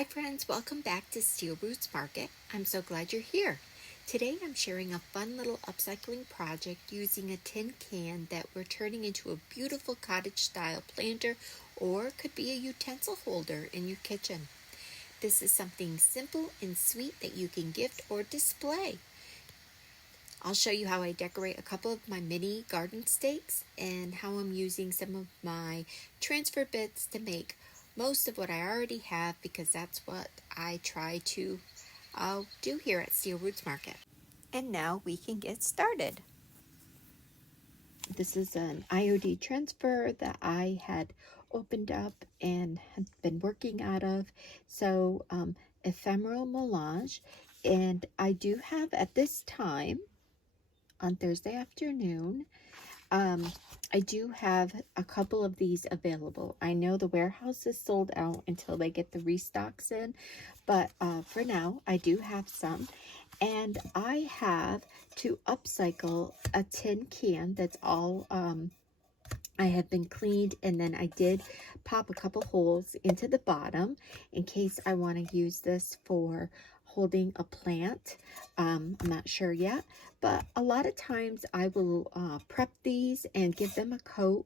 Hi friends, welcome back to Steel Roots Market. I'm so glad you're here. Today I'm sharing a fun little upcycling project using a tin can that we're turning into a beautiful cottage style planter, or it could be a utensil holder in your kitchen. This is something simple and sweet that you can gift or display. I'll show you how I decorate a couple of my mini garden stakes and how I'm using some of my transfer bits to make most of what I already have, because that's what I try to do here at Steel Roots Market. And now we can get started. This is an IOD transfer that I had opened up and have been working out of. So Ephemeral Melange, and I do have at this time on Thursday afternoon, I do have a couple of these available. I know the warehouse is sold out until they get the restocks in, but for now I do have some, and I have to upcycle a tin can that's all I have been cleaned, and then I did pop a couple holes into the bottom in case I want to use this for holding a plant. I'm not sure yet, but a lot of times I will prep these and give them a coat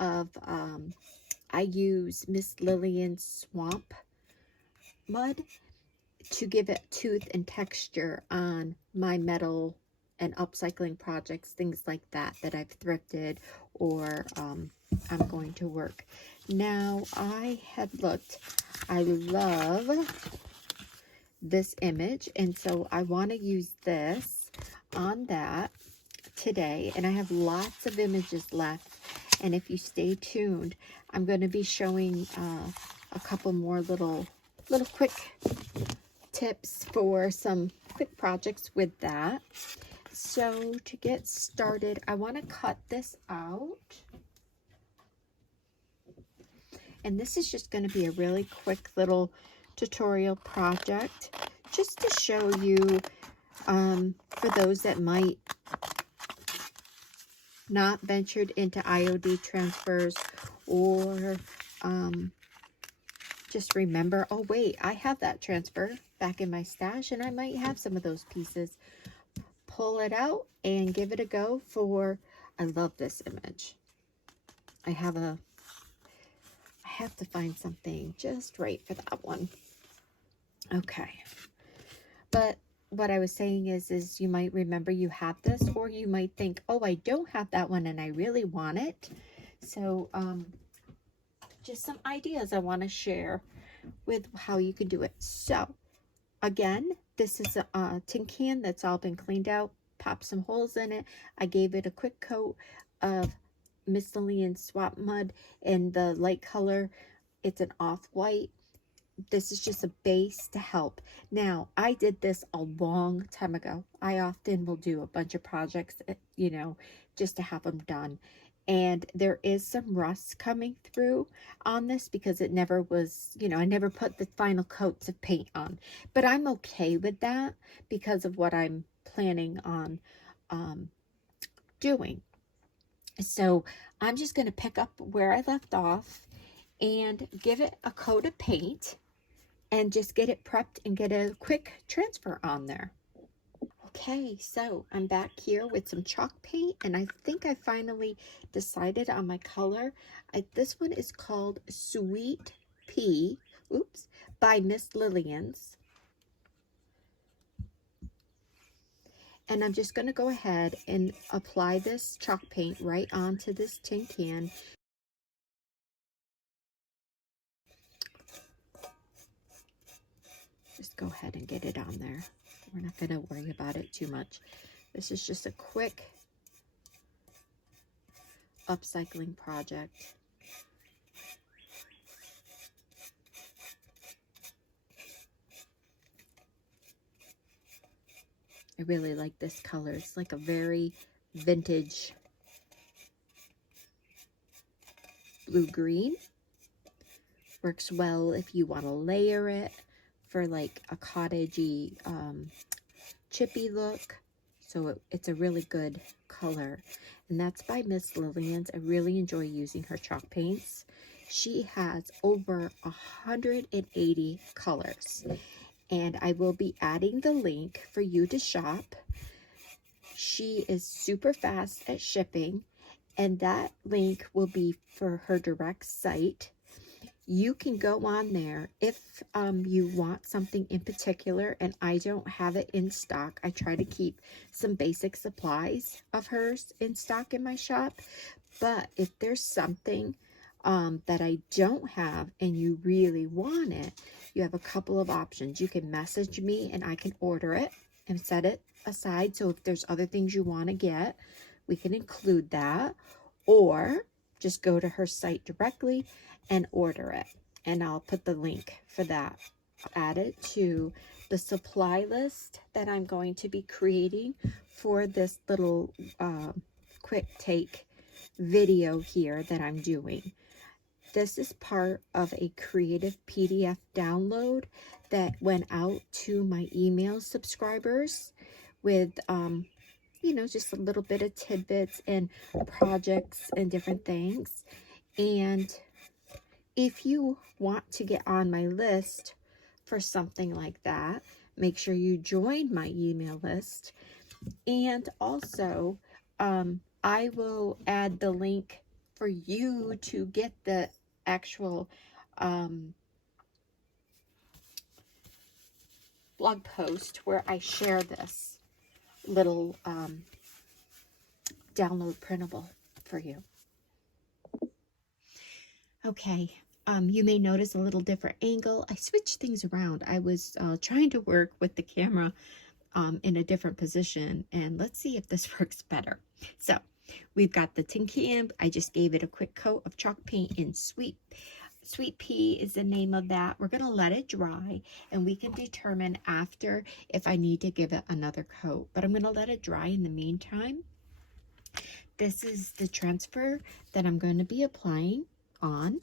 of, I use Miss Lillian's Swamp Mud to give it tooth and texture on my metal and upcycling projects, things like that I've thrifted or I'm going to work. Now I had looked, I love this image, and so I want to use this on that today, and I have lots of images left, and if you stay tuned, I'm going to be showing a couple more little quick tips for some quick projects with that. So to get started, I want to cut this out, and this is just going to be a really quick little tutorial project just to show you, for those that might not ventured into IOD transfers, or just remember, oh wait, I have that transfer back in my stash and I might have some of those pieces. Pull it out and give it a go for, I love this image. I have to find something just right for that one. Okay. But what I was saying is you might remember you have this, or you might think, oh, I don't have that one and I really want it. So just some ideas I want to share with how you can do it. So again, this is a tin can that's all been cleaned out, popped some holes in it. I gave it a quick coat of Miss Lillian Swamp Mud in the light color. It's an off-white. This is just a base to help. Now, I did this a long time ago. I often will do a bunch of projects, you know, just to have them done. And there is some rust coming through on this because it never was, you know, I never put the final coats of paint on. But I'm okay with that because of what I'm planning on doing. So I'm just going to pick up where I left off and give it a coat of paint and just get it prepped and get a quick transfer on there. Okay, so I'm back here with some chalk paint, and I think I finally decided on my color. This one is called Sweet Pea, by Miss Lillian's. And I'm just going to go ahead and apply this chalk paint right onto this tin can. Just go ahead and get it on there. We're not going to worry about it too much. This is just a quick upcycling project. I really like this color. It's like a very vintage blue-green. Works well if you want to layer it for like a cottagey, chippy look. So it's a really good color. And that's by Miss Lillian's. I really enjoy using her chalk paints. She has over 180 colors, and I will be adding the link for you to shop. She is super fast at shipping, and that link will be for her direct site. You can go on there if you want something in particular and I don't have it in stock. I try to keep some basic supplies of hers in stock in my shop. But if there's something that I don't have and you really want it, you have a couple of options. You can message me and I can order it and set it aside. So if there's other things you want to get, we can include that. Or just go to her site directly and order it. And I'll put the link for that. Add it to the supply list that I'm going to be creating for this little quick take video here that I'm doing. This is part of a creative PDF download that went out to my email subscribers with you know, just a little bit of tidbits and projects and different things. And if you want to get on my list for something like that, make sure you join my email list. And also, I will add the link for you to get the actual blog post where I share this little download printable for you. Okay, you may notice a little different angle. I switched things around. I was trying to work with the camera in a different position, and let's see if this works better. So we've got the tin can. I just gave it a quick coat of chalk paint in Sweet Pea is the name of that. We're going to let it dry, and we can determine after if I need to give it another coat, but I'm going to let it dry in the meantime. This is the transfer that I'm going to be applying on.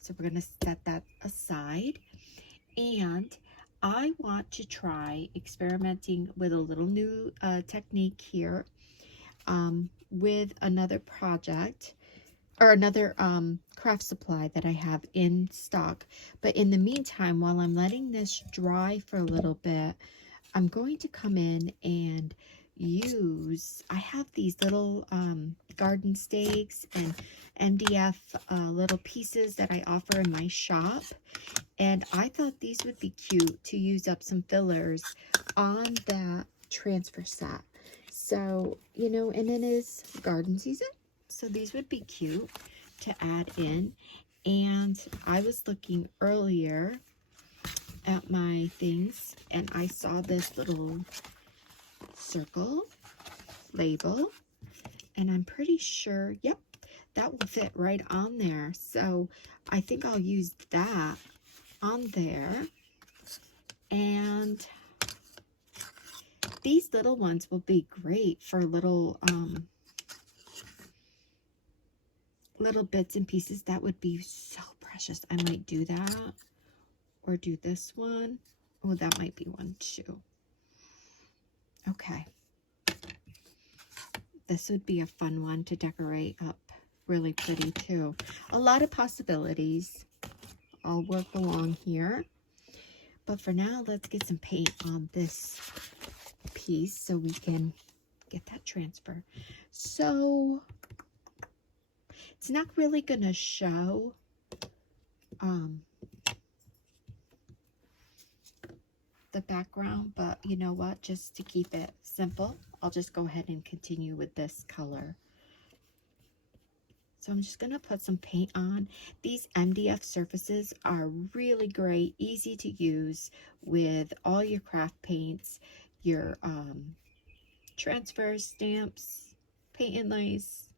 So we're going to set that aside. And I want to try experimenting with a little new technique here with another project or another craft supply that I have in stock. But in the meantime, while I'm letting this dry for a little bit, I'm going to come in and use, I have these little garden stakes and MDF little pieces that I offer in my shop, and I thought these would be cute to use up some fillers on that transfer set. So, you know, and it is garden season, so these would be cute to add in. And I was looking earlier at my things and I saw this little circle label, and I'm pretty sure, yep, that will fit right on there. So I think I'll use that on there. And these little ones will be great for little little bits and pieces. That would be so precious. I might do that, or do this one. Oh, that might be one too. Okay. This would be a fun one to decorate up really pretty too. A lot of possibilities. I'll work along here. But for now, let's get some paint on this piece so we can get that transfer. So it's not really going to show the background, but you know what, just to keep it simple, I'll just go ahead and continue with this color. So I'm just going to put some paint on. These MDF surfaces are really great, easy to use with all your craft paints, your transfers, stamps, paint and lace,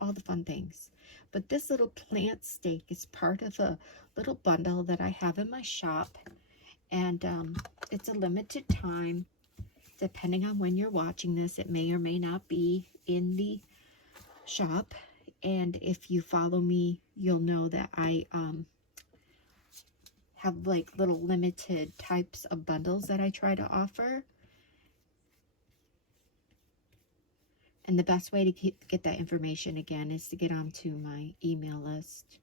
all the fun things. But this little plant stake is part of a little bundle that I have in my shop. And it's a limited time. Depending on when you're watching this, it may or may not be in the shop. And if you follow me, you'll know that I have like little limited types of bundles that I try to offer. And the best way to get that information again is to get onto my email list.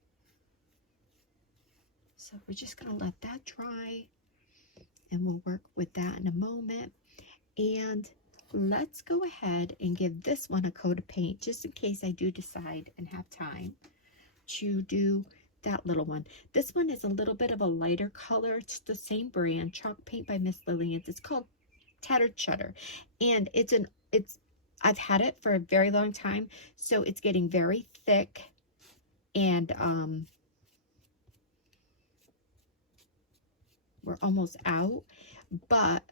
So we're just going to let that dry, and we'll work with that in a moment. And let's go ahead and give this one a coat of paint, just in case I do decide and have time to do that little one. This one is a little bit of a lighter color. It's the same brand, Chalk Paint by Miss Lillian. It's called Tattered Cheddar, and I've had it for a very long time, so it's getting very thick, and we're almost out, but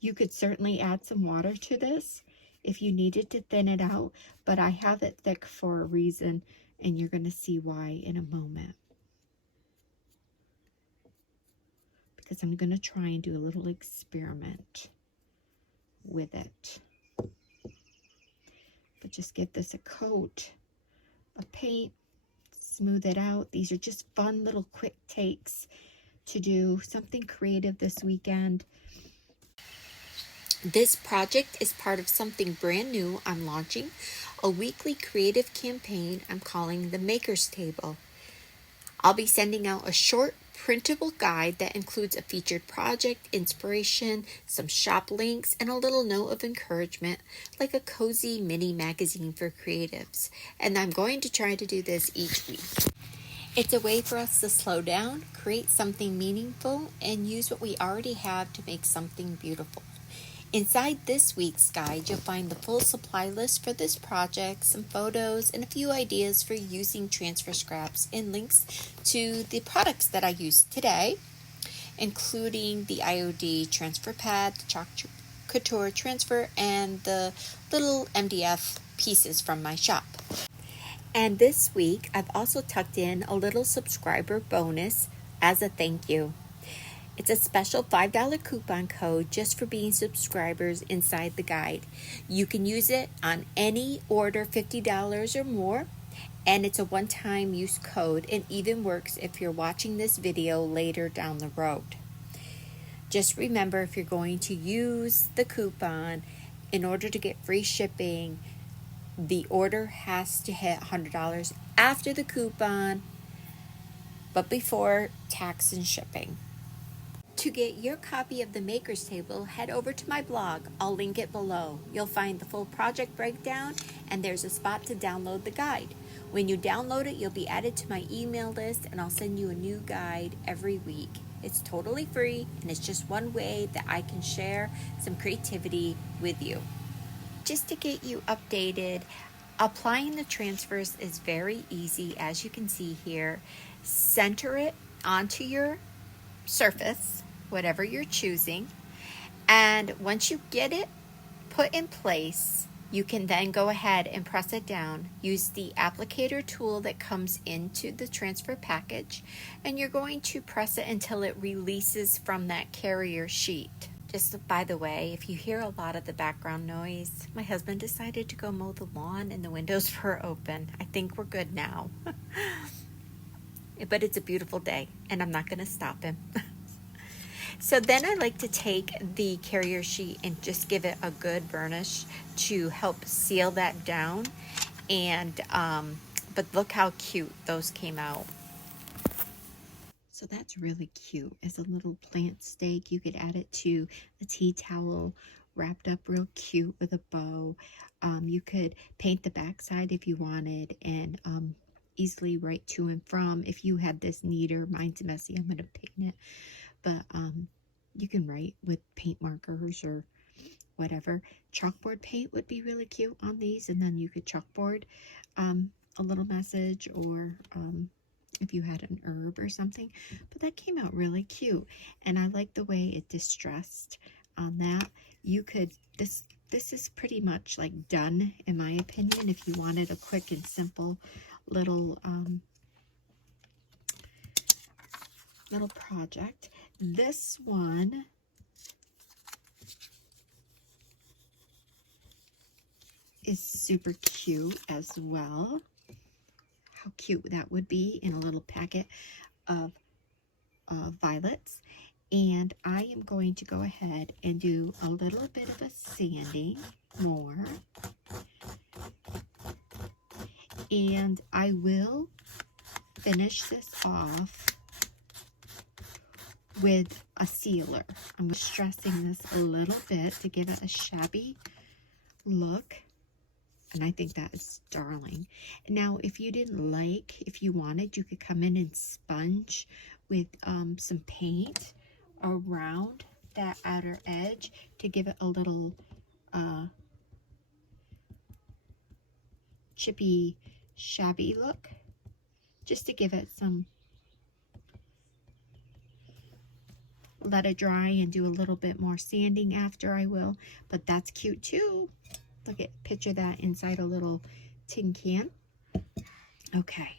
you could certainly add some water to this if you needed to thin it out, but I have it thick for a reason, and you're going to see why in a moment. Because I'm going to try and do a little experiment with it. But just give this a coat of paint, smooth it out. These are just fun little quick takes to do something creative this weekend. This project is part of something brand new I'm launching, a weekly creative campaign I'm calling the Maker's Table. I'll be sending out a short printable guide that includes a featured project, inspiration, some shop links, and a little note of encouragement, like a cozy mini magazine for creatives. And I'm going to try to do this each week. It's a way for us to slow down, create something meaningful, and use what we already have to make something beautiful. Inside this week's guide, you'll find the full supply list for this project, some photos, and a few ideas for using transfer scraps, and links to the products that I used today, including the IOD transfer pad, the Chalk Couture transfer, and the little MDF pieces from my shop. And this week, I've also tucked in a little subscriber bonus as a thank you. It's a special $5 coupon code just for being subscribers inside the guide. You can use it on any order $50 or more, and it's a one-time use code, and even works if you're watching this video later down the road. Just remember, if you're going to use the coupon, in order to get free shipping, the order has to hit $100 after the coupon, but before tax and shipping. To get your copy of the Maker's Table, head over to my blog. I'll link it below. You'll find the full project breakdown, and there's a spot to download the guide. When you download it, you'll be added to my email list, and I'll send you a new guide every week. It's totally free, and it's just one way that I can share some creativity with you. Just to get you updated, applying the transfers is very easy, as you can see here. Center it onto your surface, whatever you're choosing, and once you get it put in place, you can then go ahead and press it down. Use the applicator tool that comes into the transfer package, and you're going to press it until it releases from that carrier sheet. Just by the way, if you hear a lot of the background noise, my husband decided to go mow the lawn and the windows were open. I think we're good now. But it's a beautiful day, and I'm not going to stop him. So then I like to take the carrier sheet and just give it a good burnish to help seal that down. And but look how cute those came out. So that's really cute. As a little plant stake, you could add it to a tea towel wrapped up real cute with a bow. You could paint the backside if you wanted, and easily write to and from. If you had this neater, mine's messy, I'm going to paint it. But you can write with paint markers or whatever. Chalkboard paint would be really cute on these, and then you could chalkboard a little message, or if you had an herb or something. But that came out really cute, and I like the way it distressed on that. You could, this is pretty much like done in my opinion, if you wanted a quick and simple little little project. This one is super cute as well. How cute that would be in a little packet of violets. And I am going to go ahead and do a little bit of a sanding more. And I will finish this off with a sealer. I'm stressing this a little bit to give it a shabby look. And I think that is darling. Now, if you didn't like, if you wanted, you could come in and sponge with some paint around that outer edge to give it a little chippy, shabby look. Just to give it some, let it dry and do a little bit more sanding after I will. But that's cute too. Look at, picture that inside a little tin can. Okay,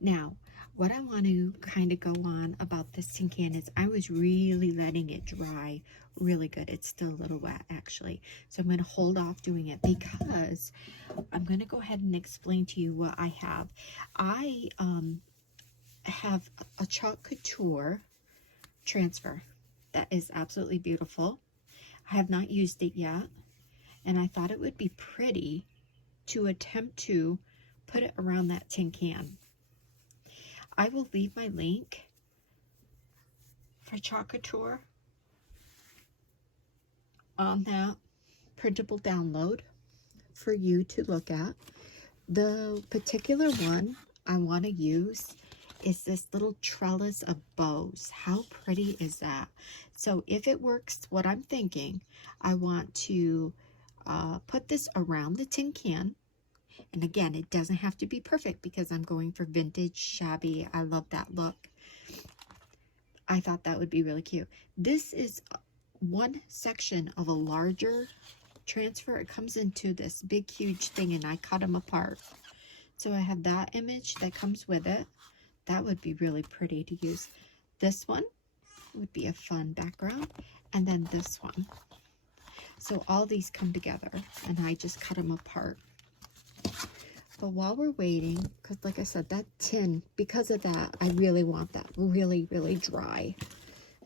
now what I want to kind of go on about this tin can is I was really letting it dry really good. It's still a little wet actually, so I'm going to hold off doing it because I'm going to go ahead and explain to you what I have. I have a Chalk Couture transfer that is absolutely beautiful. I have not used it yet, and I thought it would be pretty to attempt to put it around that tin can. I will leave my link for Chalk Couture on that printable download for you to look at. The particular one I want to use is this little trellis of bows. How pretty is that? So if it works, what I'm thinking, I want to put this around the tin can. And again, it doesn't have to be perfect because I'm going for vintage, shabby. I love that look. I thought that would be really cute. This is one section of a larger transfer. It comes into this big, huge thing, and I cut them apart. So I have that image that comes with it. That would be really pretty to use. This one would be a fun background. And then this one. So all these come together, and I just cut them apart. But while we're waiting, because like I said, that tin, because of that, I really want that really, really dry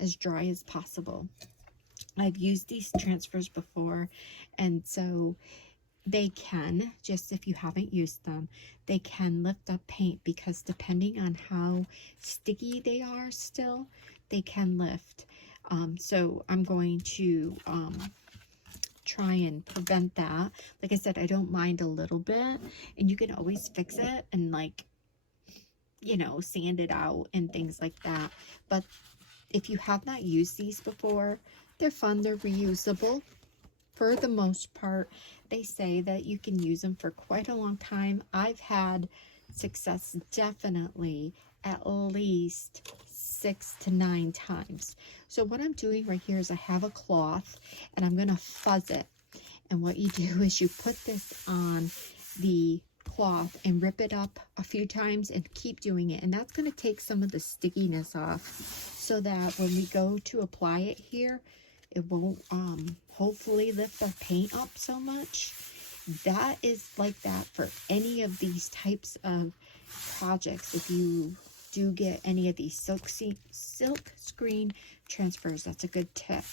as possible. I've used these transfers before, and so they can, just if you haven't used them, they can lift up paint, because depending on how sticky they are still, they can lift. So I'm going to try and prevent that. Like I said, I don't mind a little bit, and you can always fix it and, like, you know, sand it out and things like that. But if you have not used these before, they're fun, they're reusable for the most part. They say that you can use them for quite a long time. I've had success definitely at least 6 to 9 times. So what I'm doing right here is I have a cloth, and I'm going to fuzz it. And what you do is you put this on the cloth and rip it up a few times and keep doing it. And that's going to take some of the stickiness off, so that when we go to apply it here, it won't hopefully lift the paint up so much. That is like that for any of these types of projects. If you do get any of these silk screen transfers, that's a good tip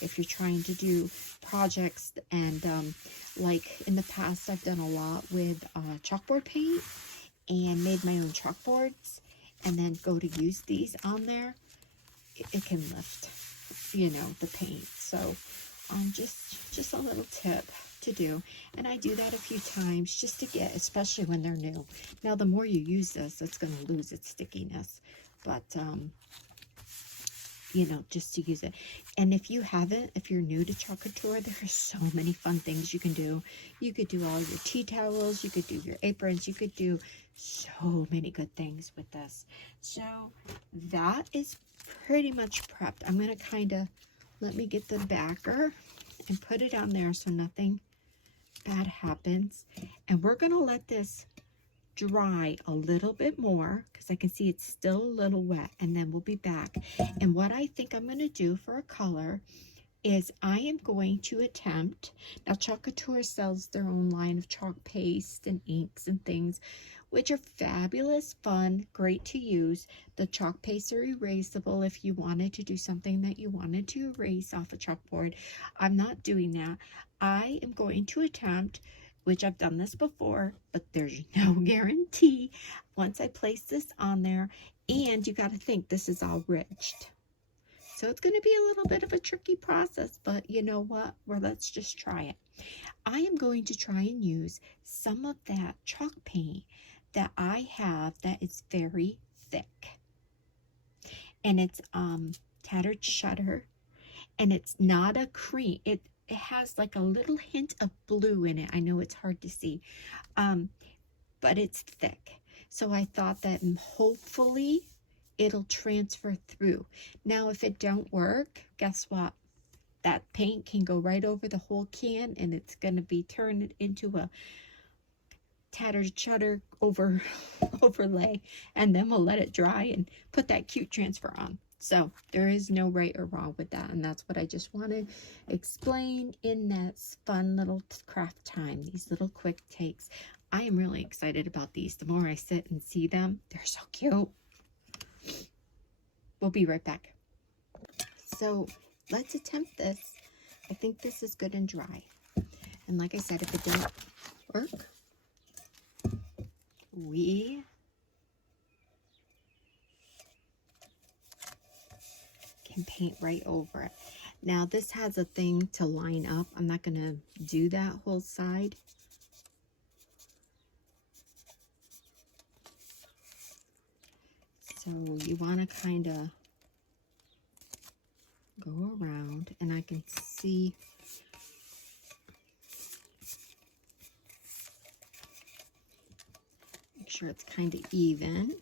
if you're trying to do projects. And like in the past, I've done a lot with chalkboard paint and made my own chalkboards, and then go to use these on there. It can lift, you know, the paint. So just a little tip to do, and I do that a few times just to get, especially when they're new. Now the more you use this, it's going to lose its stickiness, but you know, just to use it. And if you haven't, if you're new to Chalk Couture, there are so many fun things you can do. You could do all your tea towels, you could do your aprons, you could do so many good things with this. So that is pretty much prepped. I'm going to kind of, let me get the backer and put it on there so nothing bad happens. And we're going to let this dry a little bit more, because I can see it's still a little wet, and then we'll be back. And what I think I'm going to do for a color is I am going to attempt, now Chalk Couture sells their own line of chalk paste and inks and things, which are fabulous, fun, great to use. The chalk pastes are erasable if you wanted to do something that you wanted to erase off a chalkboard. I'm not doing that. I am going to attempt which I've done this before, but there's no guarantee once I place this on there. And you got to think this is all ridged. So it's going to be a little bit of a tricky process, but you know what? Well, let's just try it. I am going to try and use some of that chalk paint that I have that is very thick. And it's tattered shutter, and it's not a cream. It has like a little hint of blue in it. I know it's hard to see, but it's thick. So I thought that hopefully it'll transfer through. Now, if it don't work, guess what? That paint can go right over the whole can, and it's going to be turned into a tattered shutter overlay, and then we'll let it dry and put that cute transfer on. So there is no right or wrong with that, and that's what I just want to explain in that fun little craft time, these little quick takes. I am really excited about these. The more I sit and see them, they're so cute. We'll be right back. So let's attempt this. I think this is good and dry. And like I said, if it don't work, we can paint right over it. Now this has a thing to line up. I'm not going to do that whole side. So you want to kind of go around, and I can see make sure it's kind of even.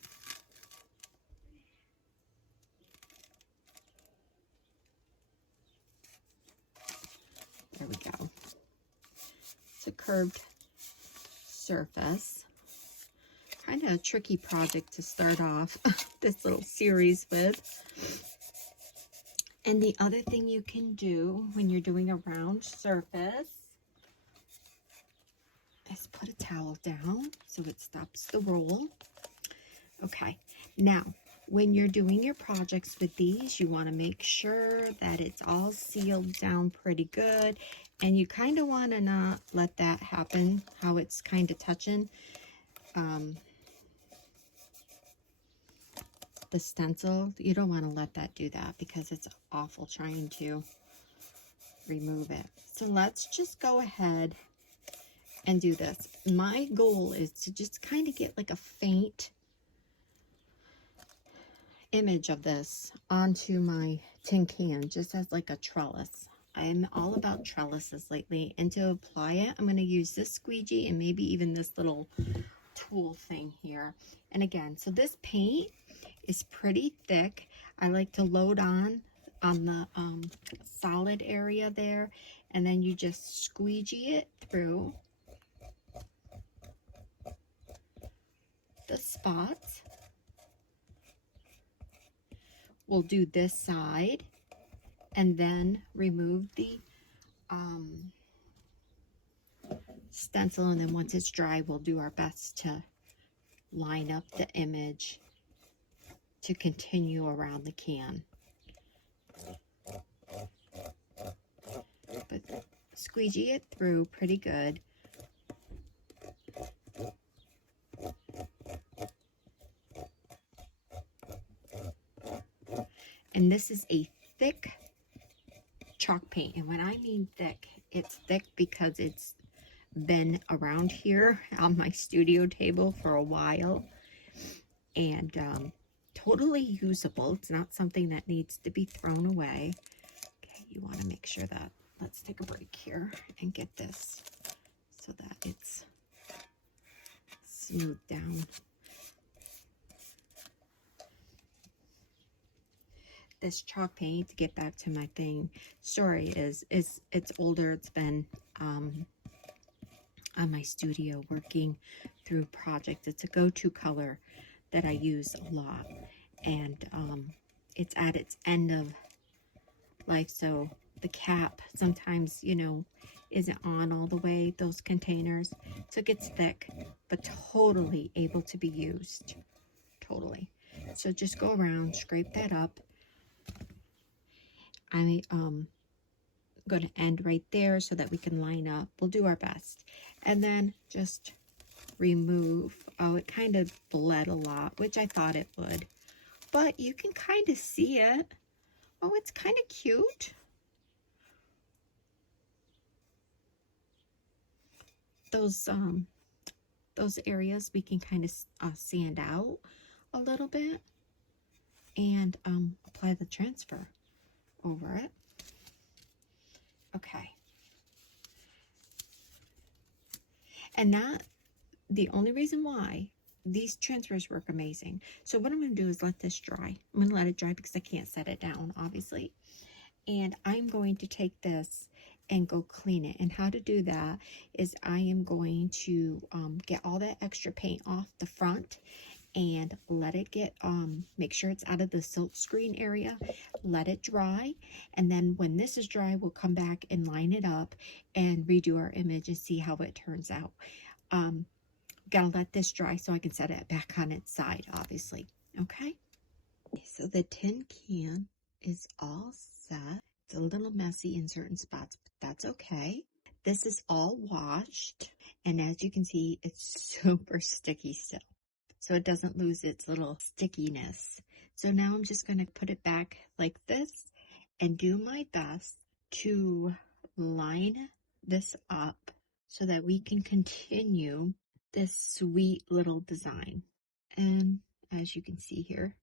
There we go. It's a curved surface. Kind of a tricky project to start off this little series with. And the other thing you can do when you're doing a round surface is put a towel down so it stops the roll. Okay, now when you're doing your projects with these, you want to make sure that it's all sealed down pretty good, and you kind of want to not let that happen, how it's kind of touching the stencil. You don't want to let that do that because it's awful trying to remove it. So let's just go ahead and do this. My goal is to just kind of get like a faint image of this onto my tin can, just as like a trellis. I'm all about trellises lately, and to apply it, I'm going to use this squeegee and maybe even this little tool thing here. And again, so this paint is pretty thick. I like to load on the solid area there, and then you just squeegee it through the spots. We'll do this side and then remove the stencil, and then once it's dry, we'll do our best to line up the image to continue around the can. But squeegee it through pretty good. And this is a thick chalk paint, and when I mean thick, it's thick because it's been around here on my studio table for a while, and totally usable. It's not something that needs to be thrown away. Okay, you want to make sure that, let's take a break here and get this so that it's smoothed down. This chalk paint, to get back to my story, is it's older. It's been on my studio working through projects. It's a go-to color that I use a lot, and it's at its end of life, so the cap sometimes, you know, isn't on all the way, those containers, so it gets thick, but totally able to be used, totally. So just go around, scrape that up. I going to end right there so that we can line up. We'll do our best. And then just remove. Oh, it kind of bled a lot, which I thought it would. But you can kind of see it. Oh, it's kind of cute. Those areas we can kind of sand out a little bit and apply the transfer over it. Okay. And that, the only reason why these transfers work amazing. So what I'm going to do is let this dry. I'm going to let it dry because I can't set it down, obviously. And I'm going to take this and go clean it. And how to do that is I am going to get all that extra paint off the front and let it get, make sure it's out of the silk screen area, let it dry, and then when this is dry, we'll come back and line it up and redo our image and see how it turns out. Gotta let this dry so I can set it back on its side, obviously. Okay, so the tin can is all set. It's a little messy in certain spots, but that's okay. This is all washed, and as you can see, it's super sticky still, so it doesn't lose its little stickiness. So now I'm just going to put it back like this and do my best to line this up so that we can continue this sweet little design. And as you can see here,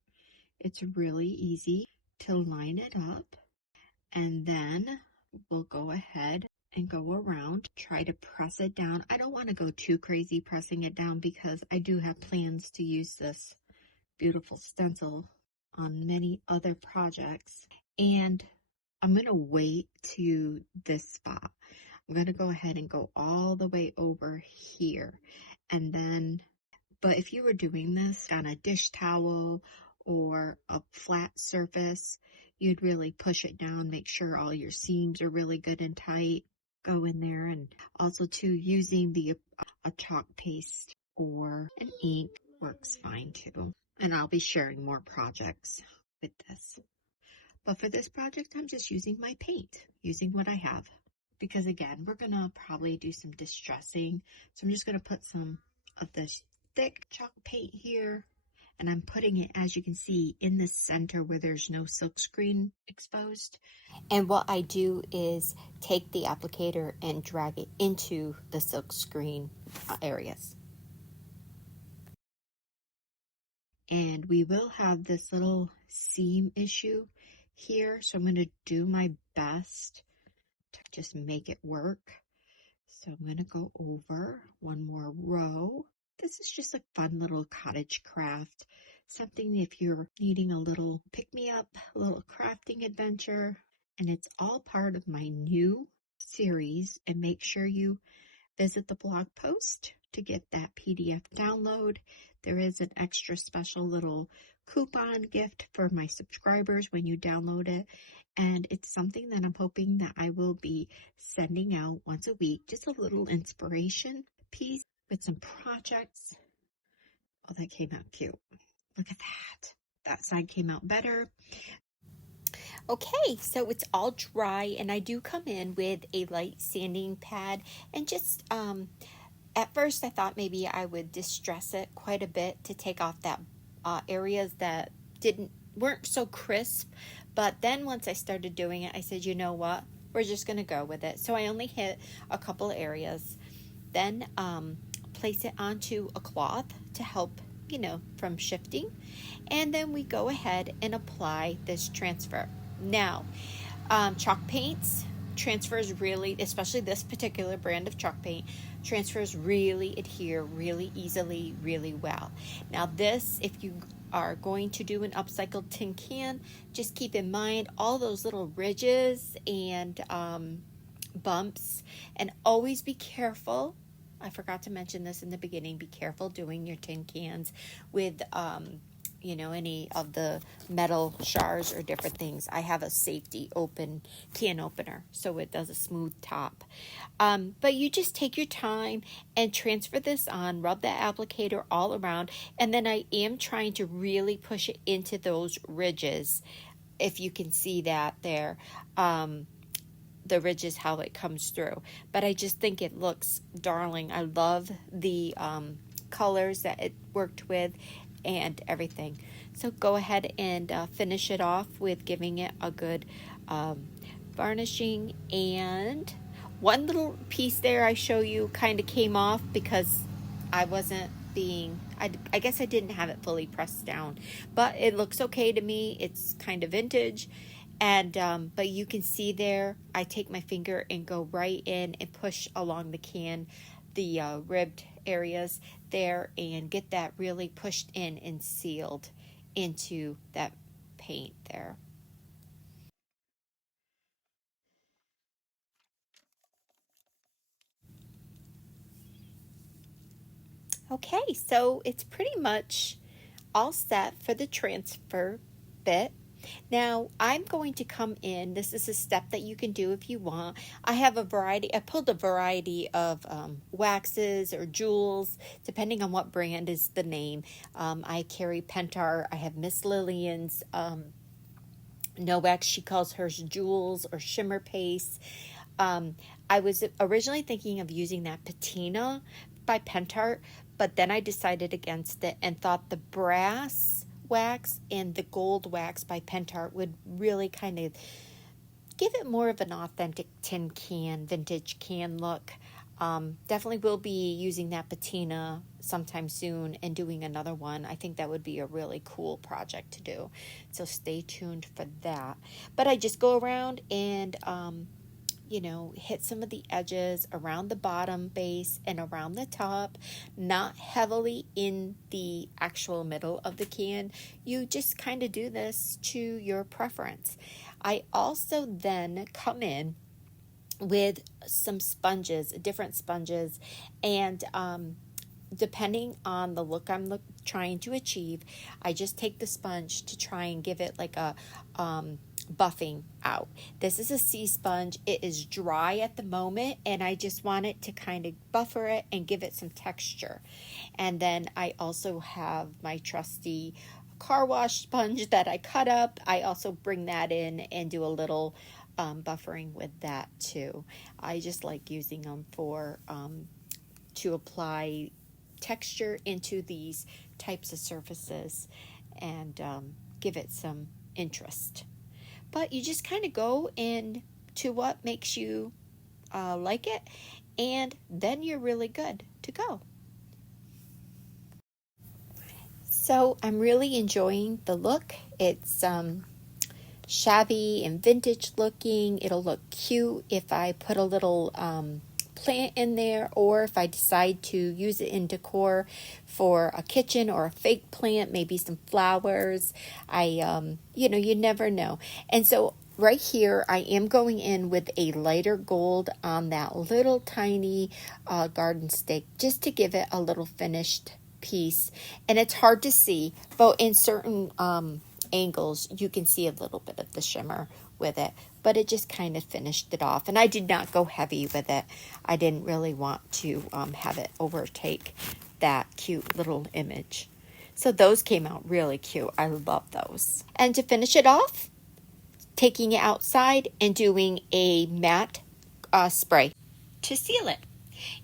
it's really easy to line it up, and then we'll go ahead and go around, try to press it down. I don't want to go too crazy pressing it down because I do have plans to use this beautiful stencil on many other projects, and I'm going to wait to this spot. I'm going to go ahead and go all the way over here, and then, but if you were doing this on a dish towel or a flat surface, you'd really push it down, make sure all your seams are really good and tight. Go in there, and also too, using a chalk paste or an ink works fine too. And I'll be sharing more projects with this. But for this project, I'm just using my paint, using what I have. Because again, we're gonna probably do some distressing. So I'm just gonna put some of this thick chalk paint here, and I'm putting it, as you can see, in the center where there's no silk screen exposed. And what I do is take the applicator and drag it into the silk screen areas. And we will have this little seam issue here, so I'm going to do my best to just make it work. So I'm going to go over one more row. This is just a fun little cottage craft, something if you're needing a little pick-me-up, a little crafting adventure. And it's all part of my new series. And make sure you visit the blog post to get that PDF download. There is an extra special little coupon gift for my subscribers when you download it. And it's something that I'm hoping that I will be sending out once a week. Just a little inspiration piece with some projects. Oh, that came out cute. Look at that. That side came out better. Okay, so it's all dry, and I do come in with a light sanding pad, and just at first I thought maybe I would distress it quite a bit to take off that areas that weren't so crisp. But then once I started doing it, I said, you know what, we're just gonna go with it. So I only hit a couple areas, then place it onto a cloth to help, you know, from shifting, and then we go ahead and apply this transfer. Now, chalk paints transfers really, especially this particular brand of chalk paint, transfers really adhere really easily, really well. Now this, if you are going to do an upcycled tin can, just keep in mind all those little ridges and bumps, and always be careful. I forgot to mention this in the beginning. Be careful doing your tin cans with you know, any of the metal shards or different things. I have a safety can opener, so it does a smooth top. But you just take your time and transfer this on, rub the applicator all around, and then I am trying to really push it into those ridges, if you can see that there. the ridges, how it comes through. But I just think it looks darling. I love the colors that it worked with and everything. So go ahead and finish it off with giving it a good varnishing. And one little piece there I show you kind of came off because I wasn't being, I guess I didn't have it fully pressed down, but it looks okay to me. It's kind of vintage. And but you can see there, I take my finger and go right in and push along the can, the ribbed areas there, and get that really pushed in and sealed into that paint there. Okay, so it's pretty much all set for the transfer bit. Now I'm going to come in. This is a step that you can do if you want. I have a variety. I pulled a variety of waxes or jewels, depending on what brand is the name. I carry Pentar. I have Miss Lillian's no wax. She calls hers jewels or shimmer paste. I was originally thinking of using that patina by Pentart, but then I decided against it and thought the brass wax and the gold wax by Pentart would really kind of give it more of an authentic tin can, vintage can look. Definitely will be using that patina sometime soon and doing another one. I think that would be a really cool project to do. So stay tuned for that. But I just go around and hit some of the edges around the bottom base and around the top, not heavily in the actual middle of the can. You just kind of do this to your preference. I also then come in with some sponges, different sponges, and depending on the look I'm trying to achieve, I just take the sponge to try and give it like a buffing out. This is a sea sponge. It is dry at the moment, and I just want it to kind of buffer it and give it some texture. And then I also have my trusty car wash sponge that I cut up. I also bring that in and do a little buffering with that too. I just like using them for to apply texture into these types of surfaces and give it some interest. But you just kind of go in to what makes you like it, and then you're really good to go. So I'm really enjoying the look. It's shabby and vintage looking. It'll look cute if I put a little plant in there, or if I decide to use it in decor for a kitchen or a fake plant, maybe some flowers. You never know. And so right here, I am going in with a lighter gold on that little tiny garden stake, just to give it a little finished piece. And it's hard to see, but in certain angles, you can see a little bit of the shimmer with it, but it just kind of finished it off. And I did not go heavy with it. I didn't really want to have it overtake that cute little image. So those came out really cute. I love those. And to finish it off, taking it outside and doing a matte spray to seal it.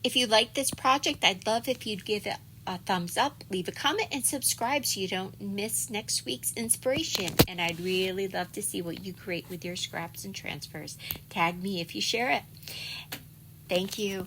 If you like this project, I'd love if you'd give it a thumbs up, leave a comment, and subscribe so you don't miss next week's inspiration. And I'd really love to see what you create with your scraps and transfers. Tag me if you share it. Thank you.